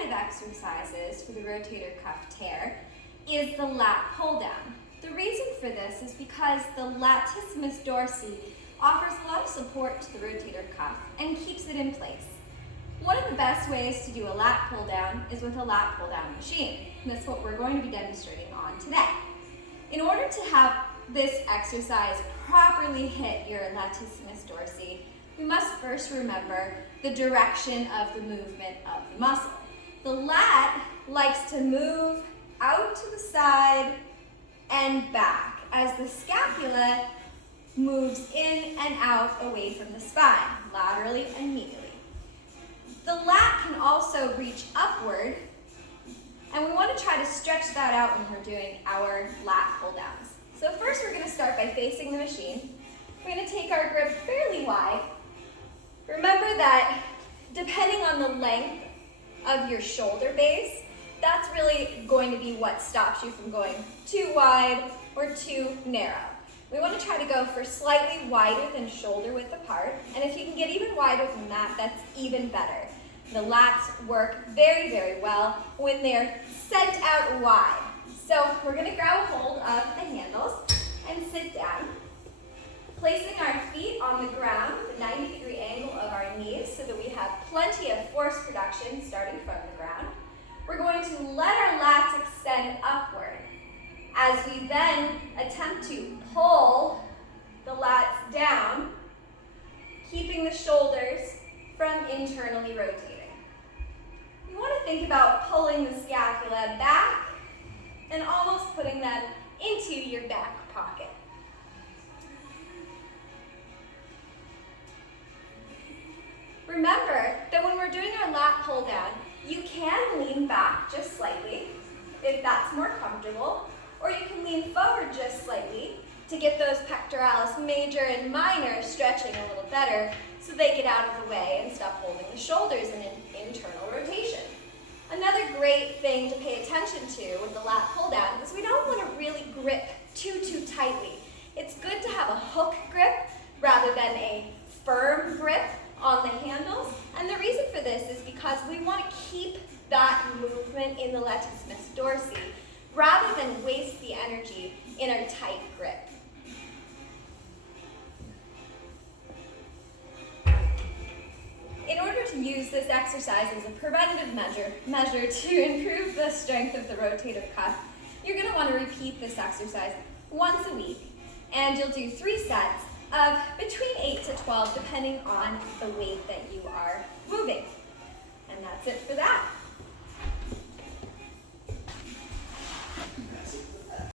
preventative exercises for the rotator cuff tear is the lat pull down. The reason for this is because the latissimus dorsi offers a lot of support to the rotator cuff and keeps it in place. One of the best ways to do a lat pull down is with a lat pull down machine. And that's what we're going to be demonstrating on today. In order to have this exercise properly hit your latissimus dorsi, we must first remember the direction of the movement of the muscle. The lat likes to move out to the side and back as the scapula moves in and out away from the spine, laterally and medially. The lat can also reach upward, and we want to try to stretch that out when we're doing our lat pull downs. So first we're going to start by facing the machine. We're going to take our grip fairly wide. Remember that depending on the length of your shoulder base, that's really going to be what stops you from going too wide or too narrow. We want to try to go for slightly wider than shoulder width apart, and if you can get even wider than that, that's even better. The lats work very, very well when they're sent out wide. So we're going to grab a hold of the handles and sit down, placing our feet on the ground with a 90-degree angle of our knees so that we have plenty of force production starting from the ground. We're going to let our lats extend upward as we then attempt to pull the lats down, keeping the shoulders from internally rotating. You want to think about pulling the scapula back and almost putting them into your back pocket. Remember that when we're doing our lat pull down, you can lean back just slightly if that's more comfortable, or you can lean forward just slightly to get those pectoralis major and minor stretching a little better so they get out of the way and stop holding the shoulders in an internal rotation. Another great thing to pay attention to with the lat pull down is we don't want to really grip too tightly. It's good to have a hook grip rather than a firm grip on the handles, and the reason for this is because we want to keep that movement in the latissimus dorsi rather than waste the energy in our tight grip. In order to use this exercise as a preventative measure to improve the strength of the rotator cuff, you're going to want to repeat this exercise once a week, and you'll do 3 sets of between 8 to 12 depending on the weight that you are moving. And that's it for that.